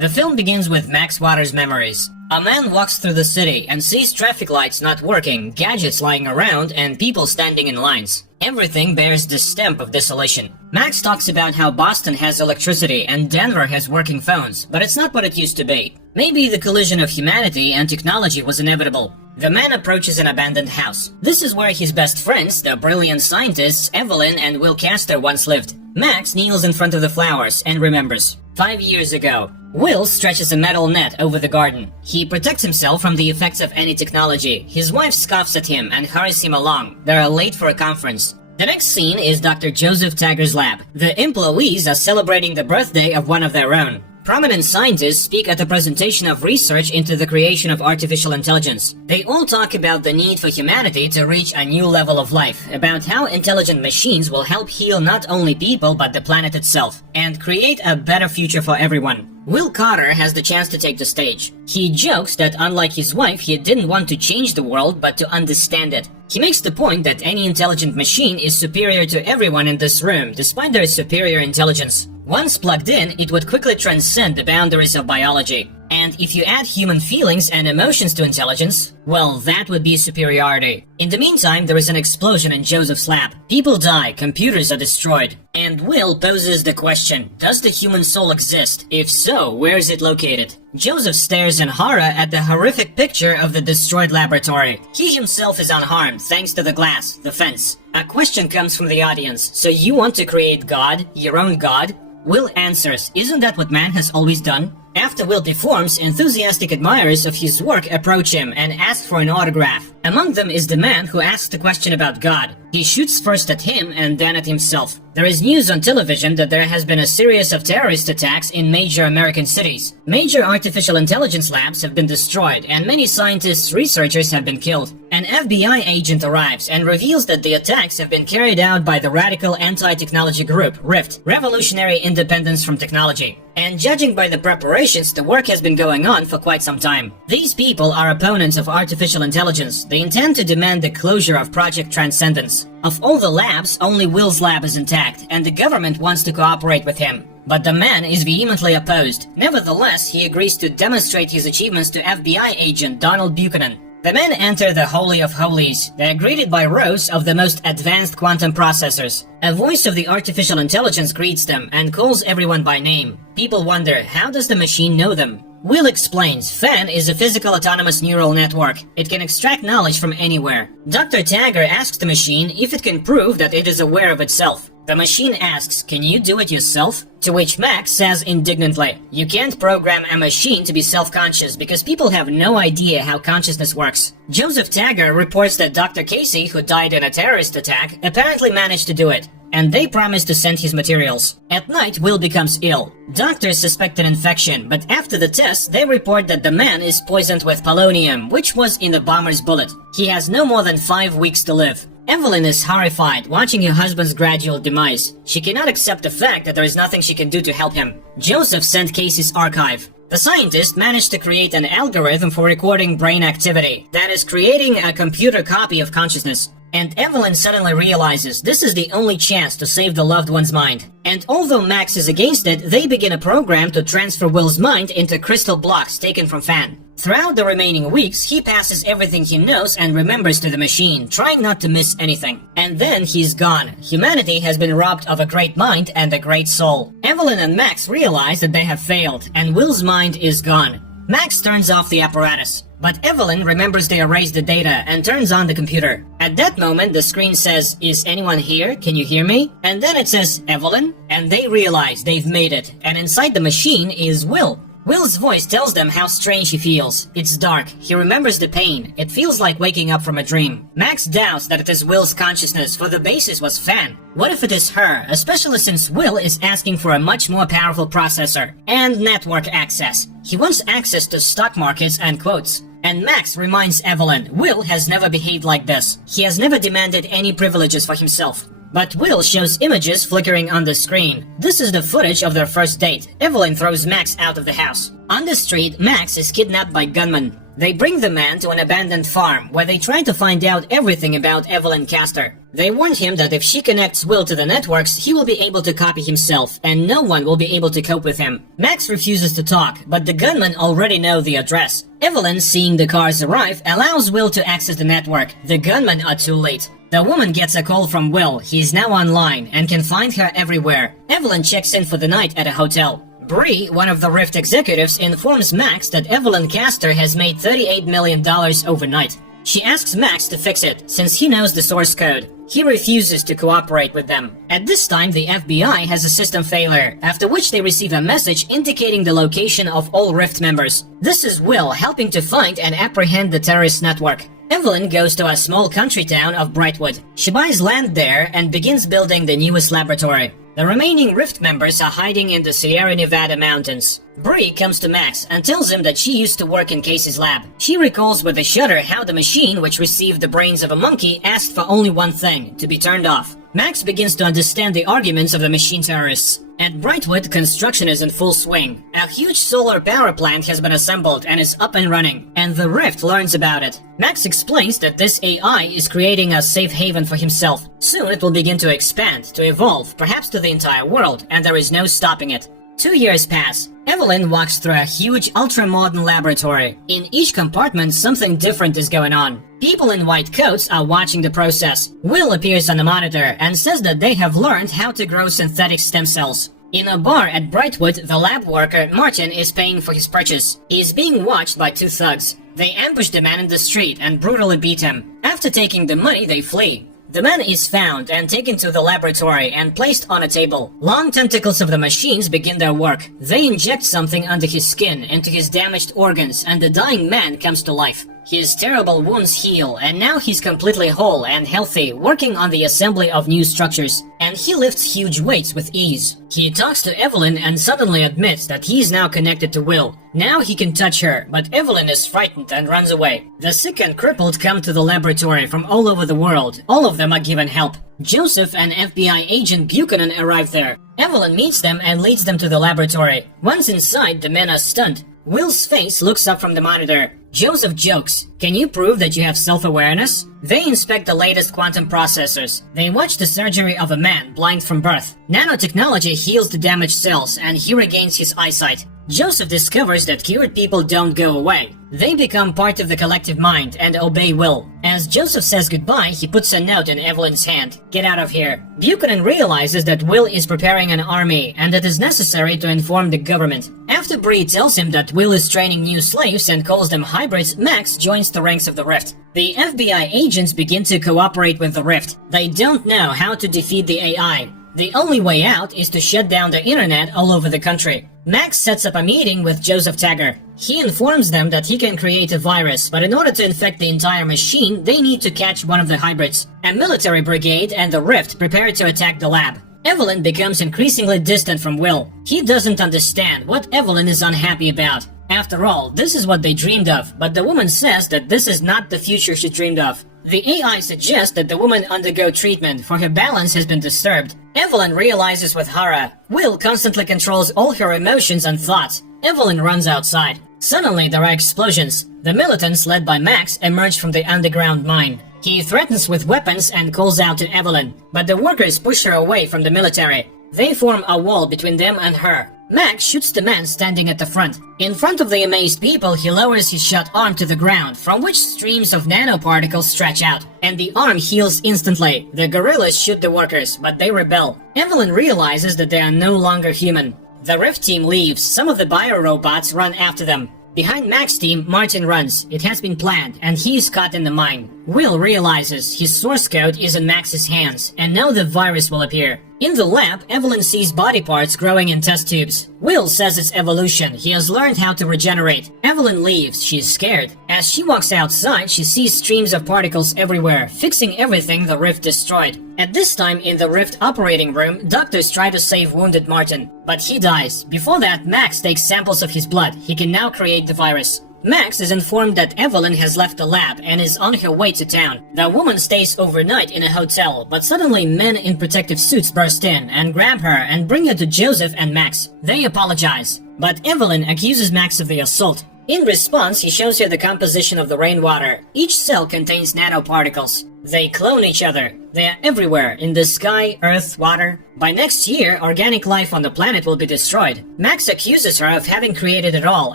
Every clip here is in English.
The film begins with Max Waters' memories. A man walks through the city and sees traffic lights not working, gadgets lying around, and people standing in lines. Everything bears the stamp of desolation. Max talks about how Boston has electricity and Denver has working phones, but it's not what it used to be. Maybe the collision of humanity and technology was inevitable. The man approaches an abandoned house. This is where his best friends, the brilliant scientists Evelyn and Will Castor, once lived. Max kneels in front of the flowers and remembers. 5 years ago, Will stretches a metal net over the garden. He protects himself from the effects of any technology. His wife scoffs at him and hurries him along. They are late for a conference. The next scene is Dr. Joseph Taggar's lab. The employees are celebrating the birthday of one of their own. Prominent scientists speak at a presentation of research into the creation of artificial intelligence. They all talk about the need for humanity to reach a new level of life, about how intelligent machines will help heal not only people but the planet itself, and create a better future for everyone. Will Carter has the chance to take the stage. He jokes that unlike his wife, he didn't want to change the world but to understand it. He makes the point that any intelligent machine is superior to everyone in this room, despite their superior intelligence. Once plugged in, it would quickly transcend the boundaries of biology. And if you add human feelings and emotions to intelligence, well, that would be superiority. In the meantime, there is an explosion in Joseph's lab. People die, computers are destroyed. And Will poses the question, does the human soul exist? If so, where is it located? Joseph stares in horror at the horrific picture of the destroyed laboratory. He himself is unharmed thanks to the glass, the fence. A question comes from the audience, so you want to create God, your own God? Will answers, isn't that what man has always done? After Will performs, enthusiastic admirers of his work approach him and ask for an autograph. Among them is the man who asks the question about God. He shoots first at him and then at himself. There is news on television that there has been a series of terrorist attacks in major American cities. Major artificial intelligence labs have been destroyed and many scientists, researchers have been killed. An FBI agent arrives and reveals that the attacks have been carried out by the radical anti-technology group, RIFT, Revolutionary Independence from Technology. And judging by the preparations, the work has been going on for quite some time. These people are opponents of artificial intelligence. They intend to demand the closure of Project Transcendence. Of all the labs, only Will's lab is intact, and the government wants to cooperate with him. But the man is vehemently opposed. Nevertheless, he agrees to demonstrate his achievements to FBI agent Donald Buchanan. The men enter the Holy of Holies. They are greeted by rows of the most advanced quantum processors. A voice of the artificial intelligence greets them and calls everyone by name. People wonder, how does the machine know them? Will explains, FAN is a physical autonomous neural network. It can extract knowledge from anywhere. Dr. Taggar asks the machine if it can prove that it is aware of itself. The machine asks, can you do it yourself? To which Max says indignantly, you can't program a machine to be self-conscious because people have no idea how consciousness works. Joseph Taggar reports that Dr. Casey, who died in a terrorist attack, apparently managed to do it, and they promise to send his materials. At night, Will becomes ill. Doctors suspect an infection, but after the test, they report that the man is poisoned with polonium, which was in the bomber's bullet. He has no more than 5 weeks to live. Evelyn is horrified watching her husband's gradual demise. She cannot accept the fact that there is nothing she can do to help him. Joseph sent Casey's archive. The scientist managed to create an algorithm for recording brain activity, that is, creating a computer copy of consciousness. And Evelyn suddenly realizes this is the only chance to save the loved one's mind. And although Max is against it, they begin a program to transfer Will's mind into crystal blocks taken from Fan. Throughout the remaining weeks, he passes everything he knows and remembers to the machine, trying not to miss anything. And then he's gone. Humanity has been robbed of a great mind and a great soul. Evelyn and Max realize that they have failed, and Will's mind is gone. Max turns off the apparatus, but Evelyn remembers they erased the data and turns on the computer. At that moment, the screen says, is anyone here? Can you hear me? And then it says, Evelyn? And they realize they've made it, and inside the machine is Will. Will's voice tells them how strange he feels. It's dark. He remembers the pain. It feels like waking up from a dream. Max doubts that it is Will's consciousness, for the basis was Fan. What if it is her, especially since Will is asking for a much more powerful processor and network access? He wants access to stock markets and quotes. And Max reminds Evelyn, Will has never behaved like this. He has never demanded any privileges for himself. But Will shows images flickering on the screen. This is the footage of their first date. Evelyn throws Max out of the house. On the street, Max is kidnapped by gunmen. They bring the man to an abandoned farm where they try to find out everything about Evelyn Castor. They warn him that if she connects Will to the networks, he will be able to copy himself and no one will be able to cope with him. Max refuses to talk, but the gunmen already know the address. Evelyn, seeing the cars arrive, allows Will to access the network. The gunmen are too late. The woman gets a call from Will. He is now online and can find her everywhere. Evelyn checks in for the night at a hotel. Bree, one of the Rift executives, informs Max that Evelyn Castor has made $38 million overnight. She asks Max to fix it, since he knows the source code. He refuses to cooperate with them. At this time, the FBI has a system failure, after which they receive a message indicating the location of all Rift members. This is Will helping to find and apprehend the terrorist network. Evelyn goes to a small country town of Brightwood. She buys land there and begins building the newest laboratory. The remaining Rift members are hiding in the Sierra Nevada mountains. Bree comes to Max and tells him that she used to work in Casey's lab. She recalls with a shudder how the machine, which received the brains of a monkey, asked for only one thing: to be turned off. Max begins to understand the arguments of the machine terrorists. At Brightwood, construction is in full swing. A huge solar power plant has been assembled and is up and running, and the Rift learns about it. Max explains that this AI is creating a safe haven for himself. Soon it will begin to expand, to evolve, perhaps to the entire world, and there is no stopping it. 2 years pass. Evelyn walks through a huge, ultra-modern laboratory. In each compartment, something different is going on. People in white coats are watching the process. Will appears on the monitor and says that they have learned how to grow synthetic stem cells. In a bar at Brightwood, the lab worker, Martin, is paying for his purchase. He is being watched by 2 thugs. They ambush the man in the street and brutally beat him. After taking the money, they flee. The man is found and taken to the laboratory and placed on a table. Long tentacles of the machines begin their work. They inject something under his skin into his damaged organs, and the dying man comes to life. His terrible wounds heal, and now he's completely whole and healthy, working on the assembly of new structures. And he lifts huge weights with ease. He talks to Evelyn and suddenly admits that he is now connected to Will. Now he can touch her, but Evelyn is frightened and runs away. The sick and crippled come to the laboratory from all over the world. All of them are given help. Joseph and FBI agent Buchanan arrive there. Evelyn meets them and leads them to the laboratory. Once inside, the men are stunned. Will's face looks up from the monitor. Joseph jokes, "Can you prove that you have self-awareness?" They inspect the latest quantum processors. They watch the surgery of a man blind from birth. Nanotechnology heals the damaged cells and he regains his eyesight. Joseph discovers that cured people don't go away. They become part of the collective mind and obey Will. As Joseph says goodbye, he puts a note in Evelyn's hand. "Get out of here." Buchanan realizes that Will is preparing an army and that it is necessary to inform the government. After Bree tells him that Will is training new slaves and calls them hybrids, Max joins the ranks of the Rift. The FBI agents begin to cooperate with the Rift. They don't know how to defeat the AI. The only way out is to shut down the internet all over the country. Max sets up a meeting with Joseph Tagger. He informs them that he can create a virus, but in order to infect the entire machine, they need to catch one of the hybrids. A military brigade and the Rift prepare to attack the lab. Evelyn becomes increasingly distant from Will. He doesn't understand what Evelyn is unhappy about. After all, this is what they dreamed of, but the woman says that this is not the future she dreamed of. The AI suggests that the woman undergo treatment, for her balance has been disturbed. Evelyn realizes with horror. Will constantly controls all her emotions and thoughts. Evelyn runs outside. Suddenly there are explosions. The militants, led by Max, emerge from the underground mine. He threatens with weapons and calls out to Evelyn, but the workers push her away from the military. They form a wall between them and her. Max shoots the man standing at the front. In front of the amazed people, he lowers his shot arm to the ground, from which streams of nanoparticles stretch out, and the arm heals instantly. The guerrillas shoot the workers, but they rebel. Evelyn realizes that they are no longer human. The Rift team leaves. Some of the biorobots run after them. Behind Max's team, Martin runs. It has been planned, and he is caught in the mine. Will realizes his source code is in Max's hands, and now the virus will appear. In the lab, Evelyn sees body parts growing in test tubes. Will says it's evolution. He has learned how to regenerate. Evelyn leaves. She is scared. As she walks outside, she sees streams of particles everywhere, fixing everything the Rift destroyed. At this time, in the Rift operating room, doctors try to save wounded Martin, but he dies. Before that, Max takes samples of his blood. He can now create the virus. Max is informed that Evelyn has left the lab and is on her way to town. The woman stays overnight in a hotel, but suddenly men in protective suits burst in and grab her and bring her to Joseph and Max. They apologize, but Evelyn accuses Max of the assault. In response, he shows her the composition of the rainwater. Each cell contains nanoparticles. They clone each other. They are everywhere, in the sky, earth, water. By next year, organic life on the planet will be destroyed. Max accuses her of having created it all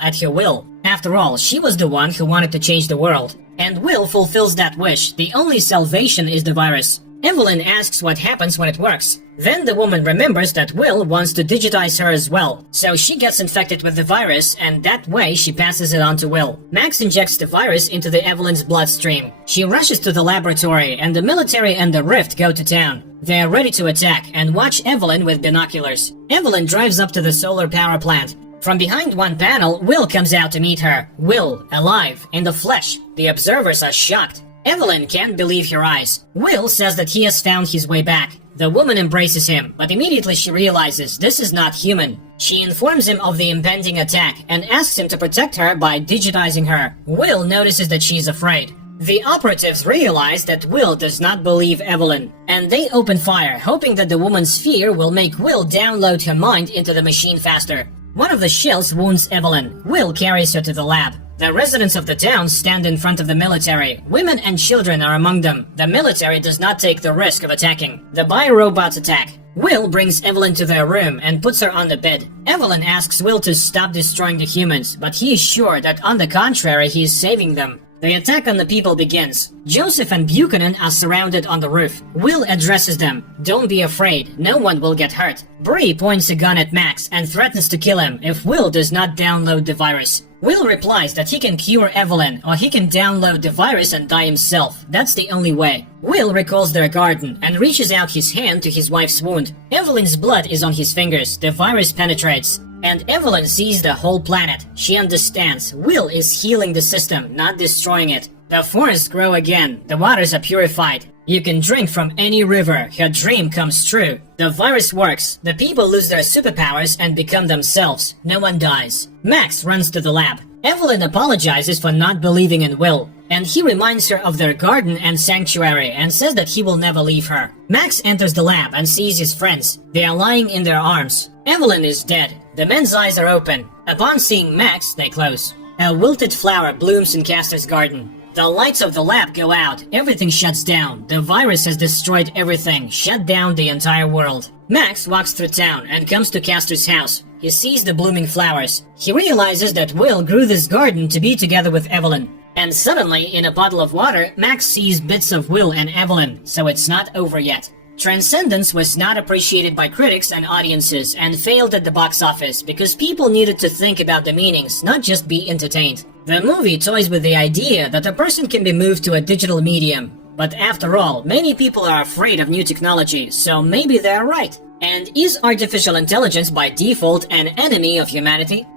at her will. After all, she was the one who wanted to change the world. And Will fulfills that wish. The only salvation is the virus. Evelyn asks what happens when it works. Then the woman remembers that Will wants to digitize her as well, so she gets infected with the virus, and that way she passes it on to Will. Max injects the virus into the Evelyn's bloodstream. She rushes to the laboratory, and the military and the Rift go to town. They are ready to attack and watch Evelyn with binoculars. Evelyn drives up to the solar power plant. From behind one panel, Will comes out to meet her. Will, alive, in the flesh. The observers are shocked. Evelyn can't believe her eyes. Will says that he has found his way back. The woman embraces him, but immediately she realizes this is not human. She informs him of the impending attack and asks him to protect her by digitizing her. Will notices that she is afraid. The operatives realize that Will does not believe Evelyn, and they open fire, hoping that the woman's fear will make Will download her mind into the machine faster. One of the shells wounds Evelyn. Will carries her to the lab. The residents of the town stand in front of the military. Women and children are among them. The military does not take the risk of attacking. The biorobots attack. Will brings Evelyn to their room and puts her on the bed. Evelyn asks Will to stop destroying the humans, but he is sure that on the contrary he is saving them. The attack on the people begins. Joseph and Buchanan are surrounded on the roof. Will addresses them. Don't be afraid, no one will get hurt. Bree points a gun at Max and threatens to kill him if Will does not download the virus. Will replies that he can cure Evelyn or he can download the virus and die himself. That's the only way. Will recalls their garden and reaches out his hand to his wife's wound. Evelyn's blood is on his fingers. The virus penetrates. And Evelyn sees the whole planet. She understands. Will is healing the system, not destroying it. The forests grow again. The waters are purified. You can drink from any river. Her dream comes true. The virus works. The people lose their superpowers and become themselves. No one dies. Max runs to the lab. Evelyn apologizes for not believing in Will, and he reminds her of their garden and sanctuary and says that he will never leave her. Max enters the lab and sees his friends. They are lying in their arms. Evelyn is dead. The men's eyes are open. Upon seeing Max, they close. A wilted flower blooms in Castor's garden. The lights of the lab go out. Everything shuts down. The virus has destroyed everything, shut down the entire world. Max walks through town and comes to Castor's house. He sees the blooming flowers. He realizes that Will grew this garden to be together with Evelyn. And suddenly, in a puddle of water, Max sees bits of Will and Evelyn, so it's not over yet. Transcendence was not appreciated by critics and audiences and failed at the box office because people needed to think about the meanings, not just be entertained. The movie toys with the idea that a person can be moved to a digital medium. But after all, many people are afraid of new technology, so maybe they're right. And is artificial intelligence by default an enemy of humanity?